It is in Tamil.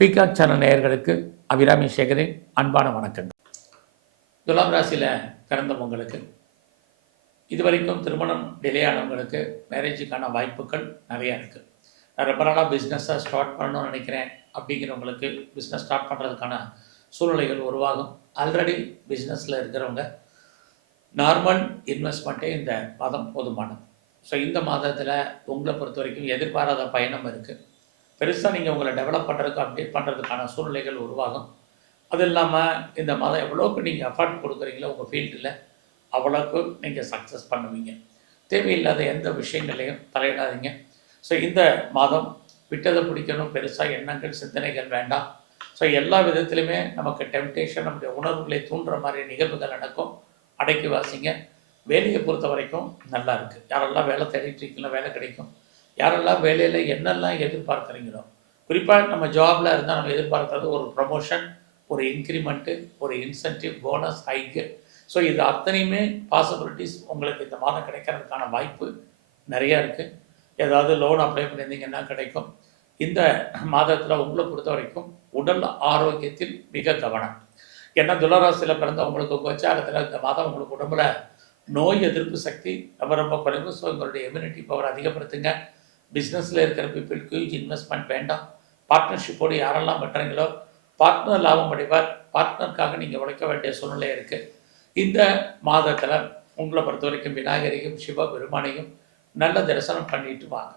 பீகாக் சேனல் நேயர்களுக்கு அபிராமி சேகரின் அன்பான வணக்கங்கள். துலாம் ராசியில் பிறந்தவங்களுக்கு இதுவரைக்கும் திருமணம் டிலே ஆனவங்களுக்கு மேரேஜுக்கான வாய்ப்புகள் நிறையா இருக்குது. நான் ரொம்ப நாளாக பிஸ்னஸை ஸ்டார்ட் பண்ணணும்னு நினைக்கிறேன் அப்படிங்கிறவங்களுக்கு பிஸ்னஸ் ஸ்டார்ட் பண்ணுறதுக்கான சூழ்நிலைகள் உருவாகும். ஆல்ரெடி பிஸ்னஸில் இருக்கிறவங்க நார்மல் இன்வெஸ்ட்மெண்ட்டே இந்த மாதம் போதுமானது. ஸோ இந்த மாதத்தில் உங்களை பொறுத்த வரைக்கும் எதிர்பாராத பயணம் இருக்குது. பெருசாக நீங்கள் உங்களை டெவலப் பண்ணுறதுக்கு அப்டேட் பண்ணுறதுக்கான சூழ்நிலைகள் உருவாகும். அது இல்லாமல் இந்த மாதம் எவ்வளோக்கு நீங்கள் எஃபர்ட் கொடுக்குறீங்களோ உங்கள் ஃபீல்டில் அவ்வளோக்கு நீங்கள் சக்ஸஸ் பண்ணுவீங்க. தேவையில்லாத எந்த விஷயங்களையும் தலையிடாதீங்க. ஸோ இந்த மாதம் விட்டதை பிடிக்கணும் பெருசாக எண்ணங்கள் சிந்தனைகள் வேண்டாம். ஸோ எல்லா விதத்துலையுமே நமக்கு டெம்டேஷன் நம்முடைய உணர்வுகளை தூண்டுற மாதிரி நிகழ்வுகள் நடக்கும். அடக்கி வாசிங்க. வேலையை பொறுத்த வரைக்கும் நல்லா இருக்குது. யாரெல்லாம் வேலை தேடிட்டு இருக்கீங்களோ வேலை கிடைக்கும். யாரெல்லாம் வேலையில் என்னெல்லாம் எதிர்பார்க்குறீங்களோ, குறிப்பாக நம்ம ஜாபில் இருந்தால் நம்ம எதிர்பார்க்குறது ஒரு ப்ரமோஷன், ஒரு இன்க்ரிமெண்ட்டு, ஒரு இன்சென்டிவ், போனஸ், ஹைக்கு. ஸோ இது அத்தனையுமே பாசிபிலிட்டிஸ் உங்களுக்கு இந்த மாதம் கிடைக்கிறதுக்கான வாய்ப்பு நிறையா இருக்குது. ஏதாவது லோன் அப்ளை பண்ணியிருந்தீங்கன்னா கிடைக்கும். இந்த மாதத்தில் உங்களை பொறுத்த வரைக்கும் உடல் ஆரோக்கியத்தில் மிக கவனம். ஏன்னா துளராசியில் பிறந்தவங்களுக்கு கோச்சாரத்தில் இந்த மாதம் உங்களுக்கு உடம்புல நோய் எதிர்ப்பு சக்தி ரொம்ப ரொம்ப குறைவு. ஸோ உங்களுடைய இம்யூனிட்டி பவர் அதிகப்படுத்துங்க. பிஸ்னஸில் இருக்கிற பீப்புளுக்கு ஹியூஜ் இன்வெஸ்ட்மெண்ட் வேண்டாம். பார்ட்னர்ஷிப்போடு யாரெல்லாம் பண்ணுறீங்களோ பார்ட்னர் லாபம் அடைவார். பார்ட்னருக்காக நீங்கள் உழைக்க வேண்டிய சூழ்நிலை இருக்குது. இந்த மாதத்தில் உங்களை பொறுத்த வரைக்கும் விநாயகரையும் சிவ பெருமானையும் நல்ல தரிசனம் பண்ணிட்டு வாங்க.